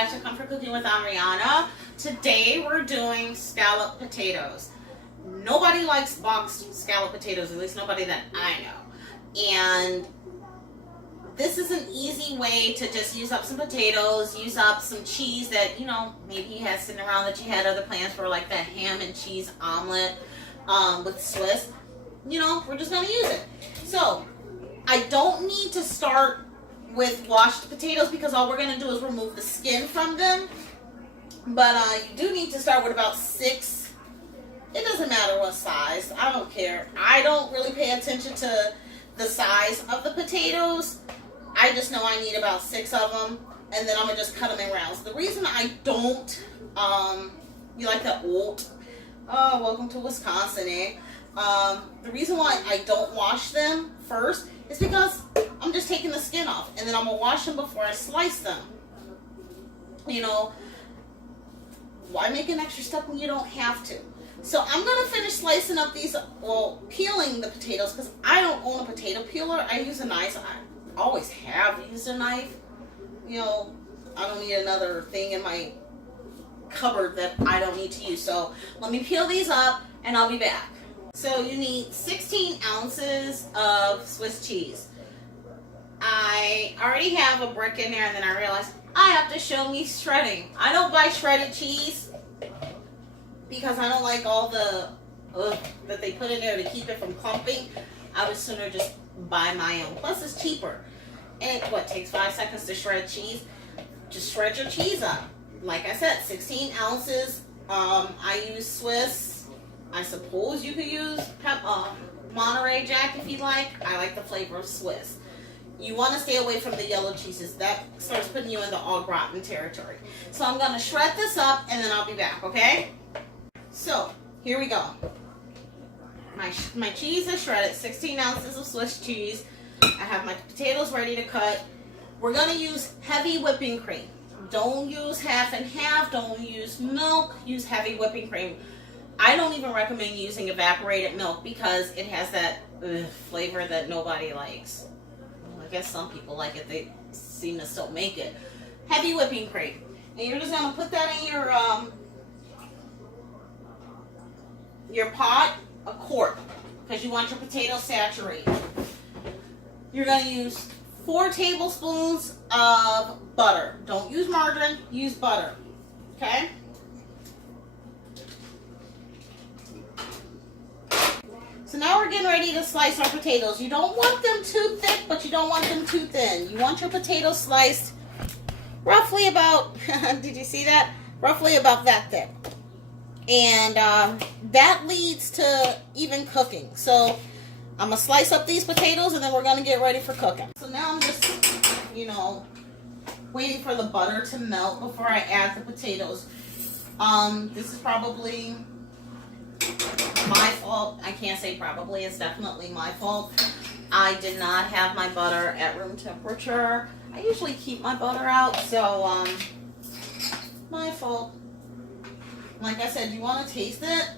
back to Comfort Cooking with Ariana. Today we're doing scalloped potatoes. Nobody likes boxed scalloped potatoes, at least nobody that I know. And this is an easy way to just use up some potatoes, use up some cheese that, you know, maybe you had sitting around that you had other plans for, like that ham and cheese omelet with Swiss. You know, we're just going to use it. So, I don't need to start with washed potatoes because all we're going to do is remove the skin from them. But you do need to start with about 6. It doesn't matter what size. I don't care. I don't really pay attention to the size of the potatoes. I just know I need about 6 of them. And then I'm going to just cut them in rounds. The reason I don't, you like that old? Oh, welcome to Wisconsin, eh? The reason why I don't wash them first is because I'm just taking the skin off. And then I'm going to wash them before I slice them. You know, why make an extra step when you don't have to? So I'm going to finish slicing up these, well, peeling the potatoes because I don't own a potato peeler. I use a knife. I always have used a knife. You know, I don't need another thing in my cupboard that I don't need to use. So let me peel these up and I'll be back. So you need 16 ounces of Swiss cheese. I already have a brick in there and then I realized I have to show me shredding. I don't buy shredded cheese because I don't like all the that they put in there to keep it from clumping. I would sooner just buy my own. Plus it's cheaper. And it takes 5 seconds to shred cheese. Just shred your cheese up. Like I said, 16 ounces. I use Swiss. I suppose you could use Monterey Jack if you like. I like the flavor of Swiss. You want to stay away from the yellow cheeses. That starts putting you in the au gratin territory. So I'm going to shred this up and then I'll be back, okay? So, here we go. My cheese is shredded, 16 ounces of Swiss cheese. I have my potatoes ready to cut. We're going to use heavy whipping cream. Don't use half and half. Don't use milk. Use heavy whipping cream. I don't even recommend using evaporated milk because it has that flavor that nobody likes. I guess some people like it. They seem to still make it. Heavy whipping cream. And you're just going to put that in your pot, a quart, because you want your potatoes saturated. You're going to use 4 tablespoons of butter. Don't use margarine, use butter. Okay? So now we're getting ready to slice our potatoes. You don't want them too thick, but you don't want them too thin. You want your potatoes sliced roughly about, did you see that? Roughly about that thick. And that leads to even cooking. So I'm going to slice up these potatoes and then we're going to get ready for cooking. So now I'm just, you know, waiting for the butter to melt before I add the potatoes. This is probably my fault. I can't say probably, it's definitely my fault. I did not have my butter at room temperature. I usually keep my butter out, so my fault. Like I said, you want to taste it.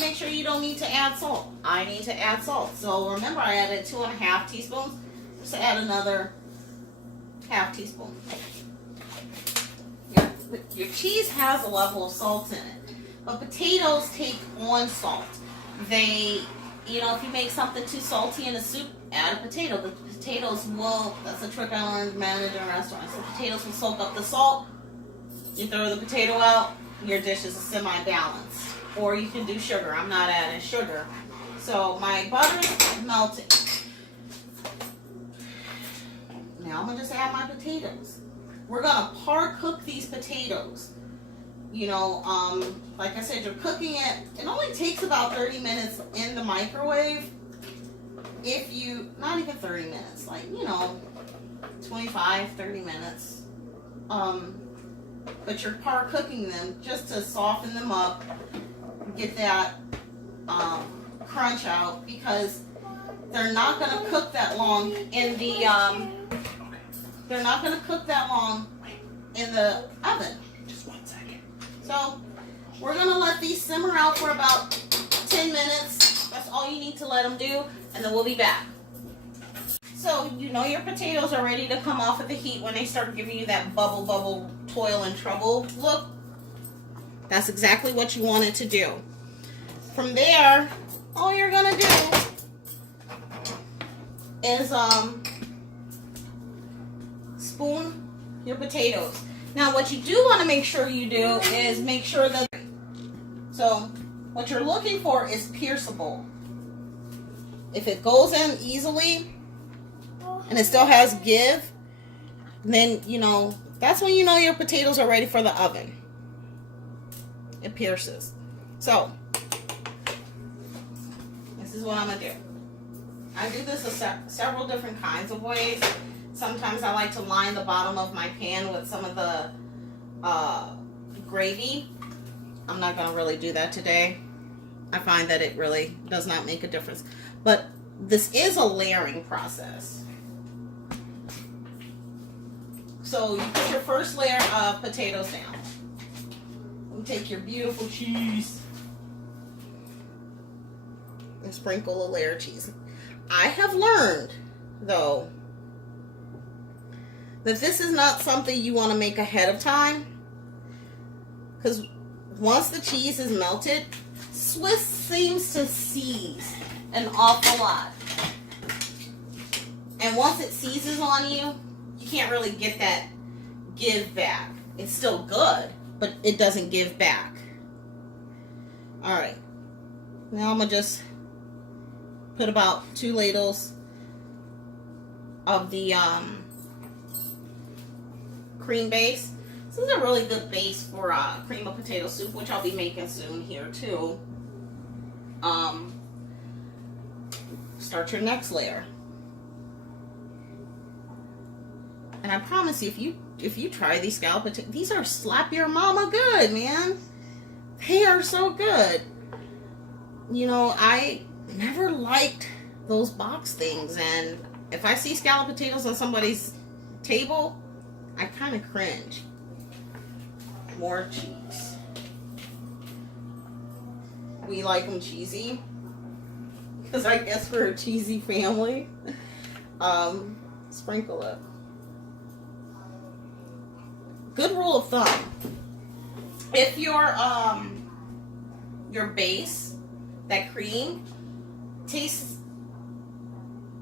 Make sure you don't need to add salt. I need to add salt. So remember I added 2.5 teaspoons. Just add another half teaspoon. Your cheese has a level of salt in it. But potatoes take on salt. They, you know, if you make something too salty in a soup, add a potato. The potatoes will, that's a trick I learned managing restaurants. The potatoes will soak up the salt. You throw the potato out, your dish is semi-balanced. Or you can do sugar. I'm not adding sugar. So my butter is melting. Now I'm going to just add my potatoes. We're going to par cook these potatoes. You know, like I said, you're cooking it. It only takes about 30 minutes in the microwave. If you, not even 30 minutes, like, you know, 25, 30 minutes. But you're par cooking them just to soften them up, get that crunch out, because they're not going to cook that long in the, they're not going to cook that long in the oven. Just 1 second. So we're going to let these simmer out for about 10 minutes. That's all you need to let them do, and then we'll be back. So you know your potatoes are ready to come off of the heat when they start giving you that bubble, bubble, toil and trouble look. That's exactly what you want it to do. From there, all you're gonna do is spoon your potatoes. Now what you do want to make sure you do is make sure that, so what you're looking for is pierceable. If it goes in easily and it still has give, then you know, that's when you know your potatoes are ready for the oven. It pierces. So this is what I'm gonna do. I do this several different kinds of ways. Sometimes I like to line the bottom of my pan with some of the gravy. I'm not gonna really do that today. I find that it really does not make a difference. But this is a layering process. So you put your first layer of potatoes down. You take your beautiful cheese and sprinkle a layer of cheese. I have learned, though, that this is not something you want to make ahead of time, because once the cheese is melted, Swiss seems to seize an awful lot. And once it seizes on you, you can't really get that give back. It's still good, but it doesn't give back. Alright. Now I'm going to just put about 2 ladles of the cream base. This is a really good base for cream of potato soup, which I'll be making soon here too. Start your next layer. And I promise you, if you try these scalloped potatoes, these are slap your mama good, man. They are so good. You know, I never liked those box things, and if I see scalloped potatoes on somebody's table, I kind of cringe. More cheese. We like them cheesy, because I guess we're a cheesy family. Sprinkle it. Good rule of thumb: if your base, that cream, tastes,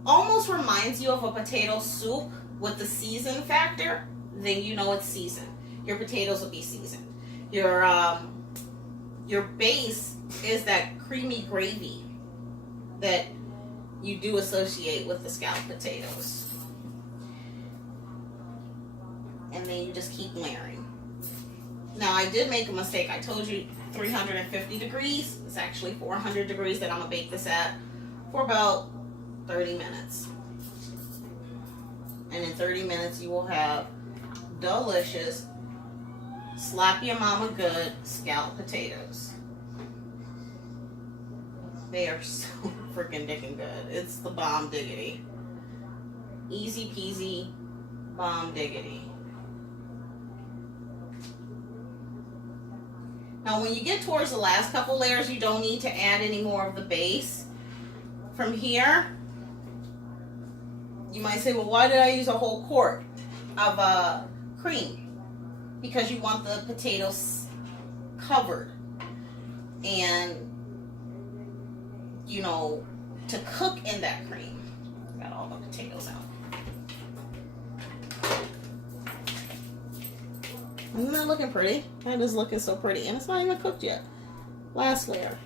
almost reminds you of a potato soup with the season factor, then you know it's seasoned. Your potatoes will be seasoned. Your base is that creamy gravy that you do associate with the scalloped potatoes. And then you just keep layering. Now I did make a mistake. I told you 350 degrees. It's actually 400 degrees that I'm gonna bake this at for about 30 minutes. And in 30 minutes you will have delicious, slap your mama good scalloped potatoes. They are so freaking dickin' good. It's the bomb diggity. Easy peasy, bomb diggity. Now when you get towards the last couple layers, you don't need to add any more of the base. From here, you might say, well, why did I use a whole quart of cream? Because you want the potatoes covered and, you know, to cook in that cream. Got all the potatoes out. Isn't that looking pretty? That is looking so pretty. And it's not even cooked yet. Last layer.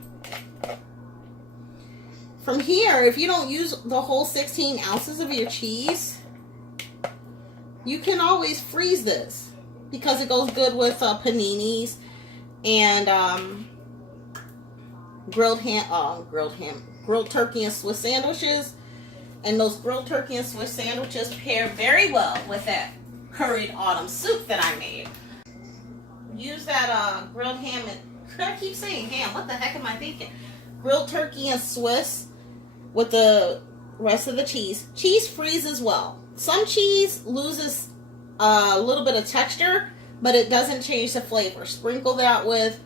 From here, if you don't use the whole 16 ounces of your cheese, you can always freeze this, because it goes good with paninis and grilled turkey and Swiss sandwiches. And those grilled turkey and Swiss sandwiches pair very well with that curried autumn soup that I made. Use that grilled ham and, I keep saying ham, what the heck am I thinking? Grilled turkey and Swiss with the rest of the cheese. Cheese freezes well. Some cheese loses a little bit of texture, but it doesn't change the flavor. Sprinkle that with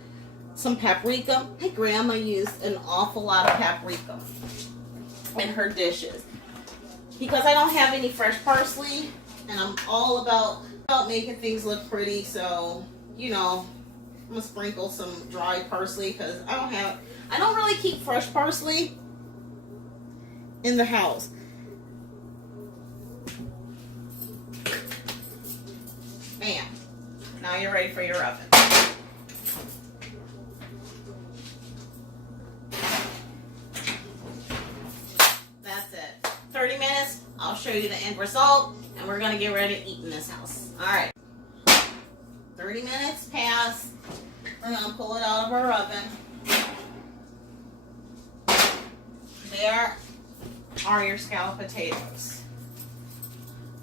some paprika. My grandma used an awful lot of paprika in her dishes. because I don't have any fresh parsley, and I'm all about making things look pretty. So, you know, I'm gonna sprinkle some dried parsley because I don't really keep fresh parsley in the house. Bam. Now you're ready for your oven. That's it. 30 minutes, I'll show you the end result, and we're gonna get ready to eat in this house. All right. 30 minutes pass. We're gonna pull it out of our oven. There are your scalloped potatoes.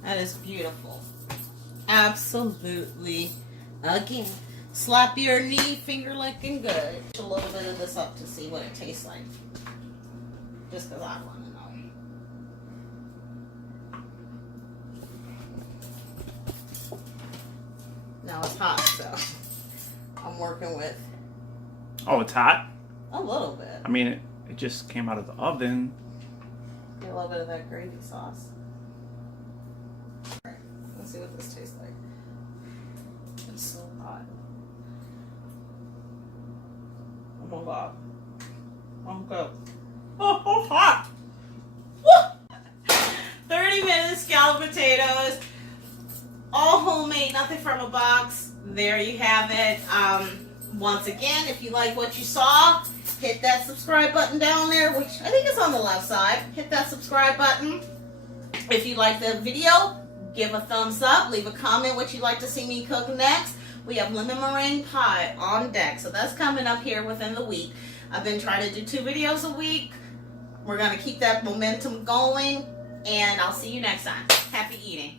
That is beautiful. Absolutely. Again, slap your knee, finger licking good. A little bit of this up to see what it tastes like. Just because I want to know. Now it's hot, so I'm working with. Oh, it's hot? A little bit. I mean, it just came out of the oven. Get a little bit of that gravy sauce. Alright, let's see what this tastes like. It's so hot. Oh my god. I'm good. Oh, hot! Woo! 30 minutes scalloped potatoes. All homemade, nothing from a box. There you have it. Once again, if you like what you saw, hit that subscribe button down there, which I think is on the left side. Hit that subscribe button. If you like the video, give a thumbs up. Leave a comment what you'd like to see me cook next. We have lemon meringue pie on deck, so that's coming up here within the week. I've been trying to do 2 videos a week. We're going to keep that momentum going, and I'll see you next time. Happy eating.